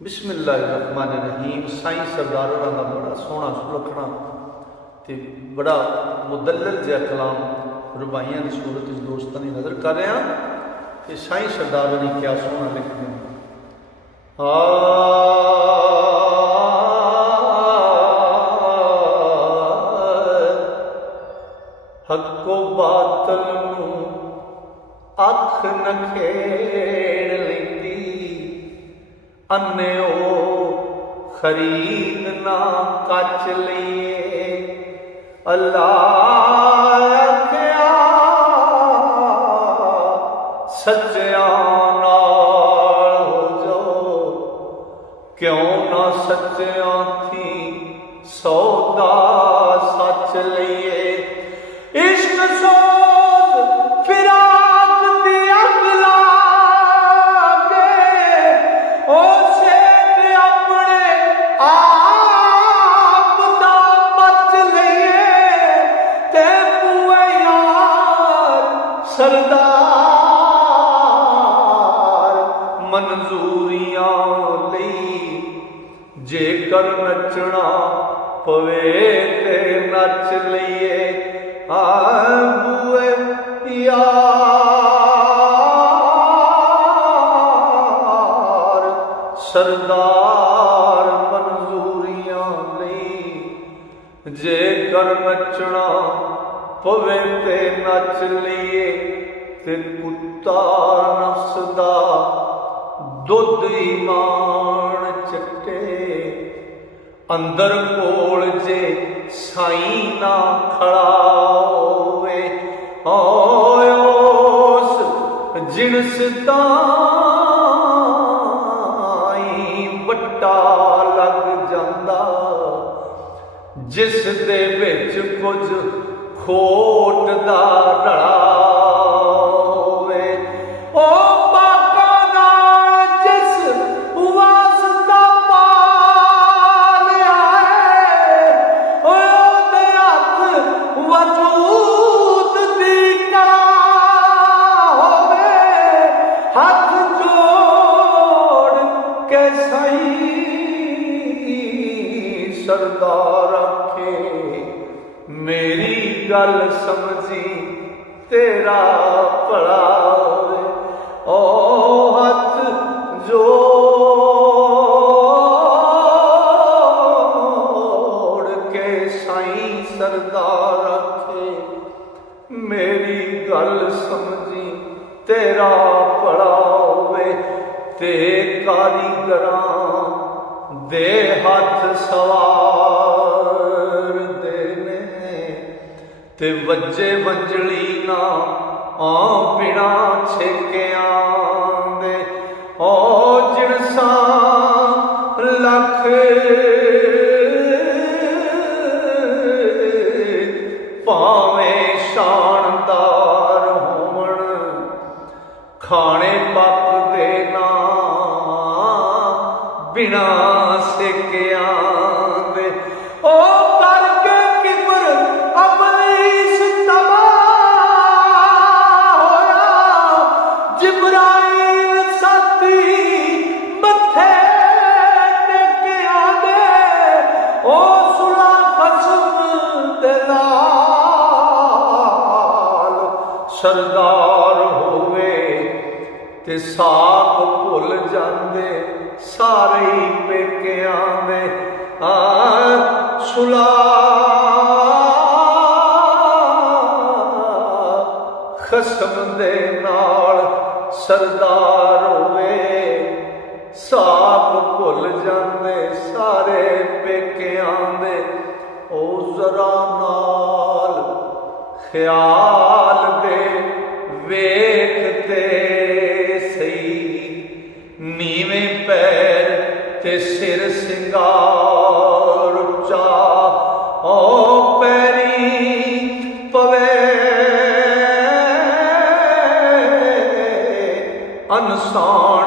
बिस्मिल्लाहिर्रहमानिर्रहीम। साईं सरदार होरां दा बड़ा सोहना सुलखना ते बड़ा मुदल्लल जिहा कलाम रुबाइयां की सूरत दोस्तों की नज़र कर रहे हैं। तो साईं सरदार होरी क्या सोहना लिखते हैं। हको बातल अख न खेड़ लेंदी, अन्ने ओ खरीद ना कच लिए। अल्लाह क्या सच्चिया नाल हो जाओ, क्यों ना सच्चिया थी सौदा सच लिए। इश्क सोज फिराक दी अग लाके, ओ सेक अपने आप दा बच लिए। ते पूए यार सरदार मंजूरियां लई, जेकर नचना पवे ते नच लिए। बुए यार सरदार मंजूरियां लई, जेकर नचना पवे ते नच लिए। ते कुत्ता नफ्स दा दुध ईमान चटे, अंदर कोल जे साई ना खड़ा होवे। उस जिनस ताई वट्टा लग जांदा, जिस दे विच कुछ खोट दा रड़ा होवे। ओ पाकां नाल जिस वास्ता पा लिया है, ओदे हथ वजूद दी होवे। हाथ जोड़ के सही सरदार आखे, मेरी गल समझी तेरा भला होवे। ओ हाथ जोड़ के साईं सरदार आखे, मेरी गल समझी तेरा भला होवे। ते कारीगरां दे हथ सवार देने, ते वज्जे वंजली ना बिना छेकियां दे। ओ जिनसा लख भावें शानदार होवण, खाने पकदे ना बिना सेकियां दे। ओ करके किबर अबलीस तबाह होया, जिब्राइल साथी मथे टेकियां दे। ओ सुला खसम दे नाल सरदार होवे, ते साख भुल जांदे सारे ही पेकियां दे। सुला खसम दे नाल सरदार होवे, साख भुल जांदे सारे पेकियां दे। ओ जरा नाल ख्याल दे वेखते सही, नीवें पैर ते सिर सिंगार उच्चा। ओ पैरी पवे अनसान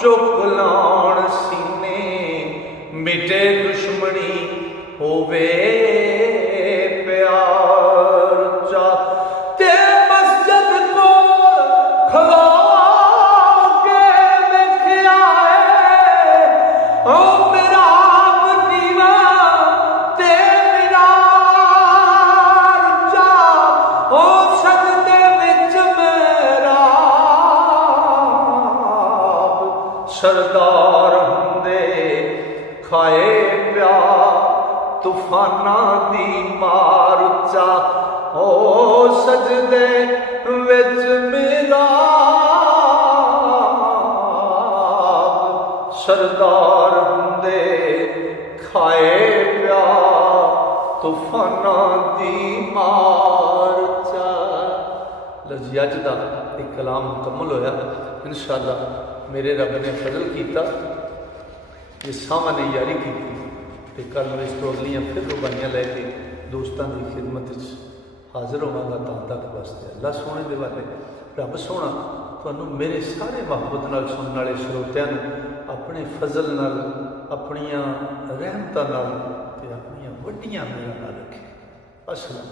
चुक लाण सीने, मिटे दुश्मनी होवे प्यार चा। ते मस्जिद को खलो के देखिया है, ओ मेरा आप नीवा ते मेरा रुचा, ओ सजदे विच मेरा सरदार हुंदे खाए प्या तूफाना दी मार उच्चा, ओ सजदे विच मेरा सरदार हुंदे खाए प्या तूफाना दी मार उच्चा। लो जी अज दा एक कलाम मुकम्मल होया। इंशाअल्लाह मेरे रब ने फजल किया, ये सामने यारी की, तो कल मैं इस तो अगलियाँ फिर रुबाइयाँ लैके दोस्तों की खिदमत हाजिर होवांगा। तां तक वास्ते अल्लाह सोने दे वाले रब सोना तुहानू मेरे सारे मुहब्बत नाल सुनने वाले श्रोतियां अपने फजल नाल, अपनियां रहमतां नाल ते अपनियां वड्डियां मेहरां नाल रखे। अस्सलाम।